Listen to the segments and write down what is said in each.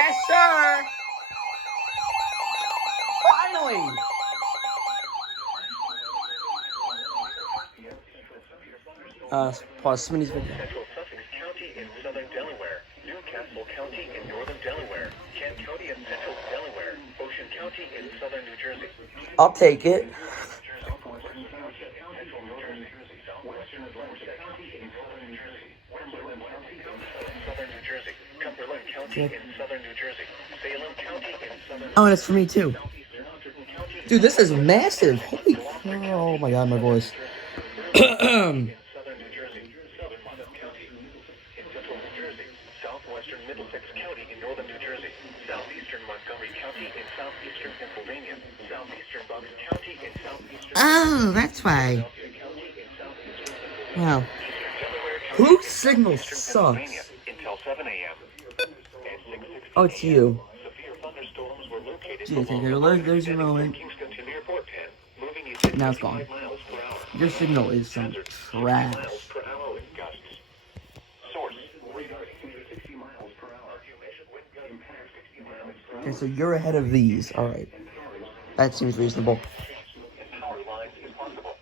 Yes, sir. Finally. Pause Smitty's video. Central Sussex County in southern Delaware, Newcastle County in northern Delaware, Kent County in central Delaware, Ocean County in southern New Jersey. I'll take it. Cumberland County in southern New Jersey, Salem County in southern. Oh, that's for me too. Dude, this is massive. Holy, oh my god, my voice. Southern New Jersey, southern Monmouth County, in central New Jersey, southwestern Middlesex County in northern New Jersey, southeastern Montgomery County in southeastern Pennsylvania, southeastern Bucks County in southeastern. Oh, that's why. Wow. Whose signal sucks? Until 7 a.m. Oh, it's you. Severe thunderstorms were located Dude, there's your moment. Kingston to near Port Penn, moving east at Now it's gone. 55 miles per hour. Your signal is some trash. Miles per hour with gusts. Source, radar 60 miles per hour. Wind gusts impact 60 miles per hour. Okay, so you're ahead of these. Alright. That seems reasonable. And power lines is possible.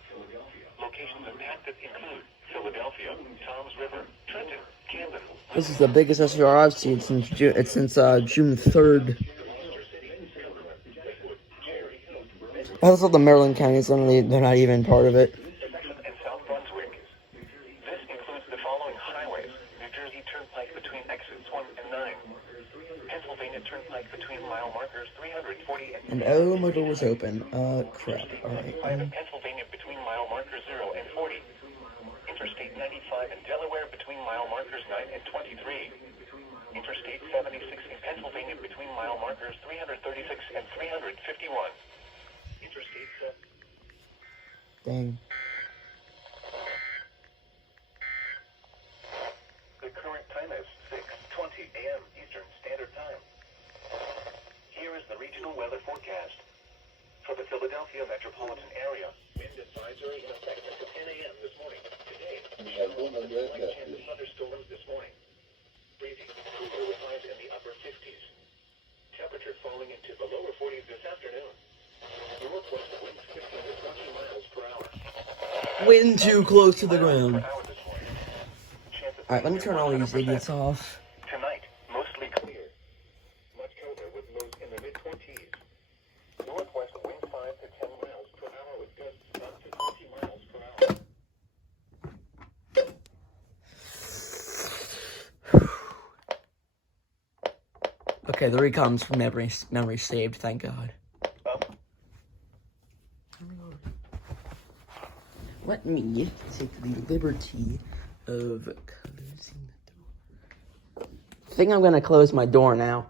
Locations impacted include Philadelphia, Toms River, Trenton, Camden. This is the biggest SR I've seen since June 3rd. Also, the Maryland counties, they're not even part of it. And South Brunswick. This includes the following highways: New Jersey Turnpike between exits 1 and 9. Pennsylvania Turnpike between mile markers 340 And oh, my door was open. Crap. Alright. Pennsylvania between mile markers 0 and 40. Interstate 95 in Delaware between mile markers 9 and 23. Interstate 76 in Pennsylvania between mile markers 336 and 351. Interstate 7. Dang. The current time is 6:20 a.m. Eastern Standard Time. Here is the regional weather forecast. For the Philadelphia metropolitan area, wind advisory in effect until 10 a.m. this morning. Today, light chance of thunderstorms this morning. Breezy, cooler with highs in the upper 50s. Temperature falling into the lower 40s this afternoon. Northwest winds 15 to 20 miles per hour. Wind too close to the ground. Hour this morning. Alright, let me turn all these idiots off. Tonight, mostly clear. Much colder with lows in the mid-20s. Northwest wind 5 to 10 miles per hour with gusts up to 20 miles per hour. Okay, the recom's from memory saved, thank God. Let me take the liberty of closing the door. I think I'm gonna close my door now.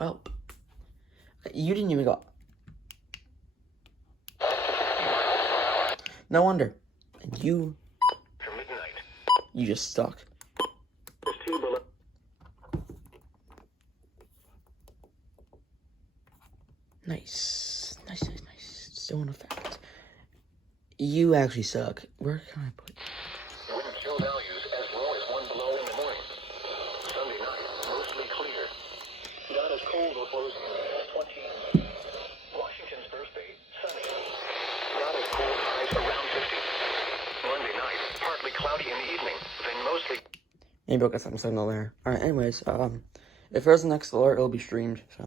Well, you didn't even go. No wonder. And you just stuck. Nice. Still in effect. You actually suck. Where can I put? Wind chill values as low as 1 below in the morning. Sunday night, mostly clear. Not as cold or frozen. 20. Washington's birthday, sunny. Not as cold, highs around 50. Monday night, partly cloudy in the evening, then mostly. Maybe I'll get some signal there. Alright, anyways, if there's a next alert, it'll be streamed, so.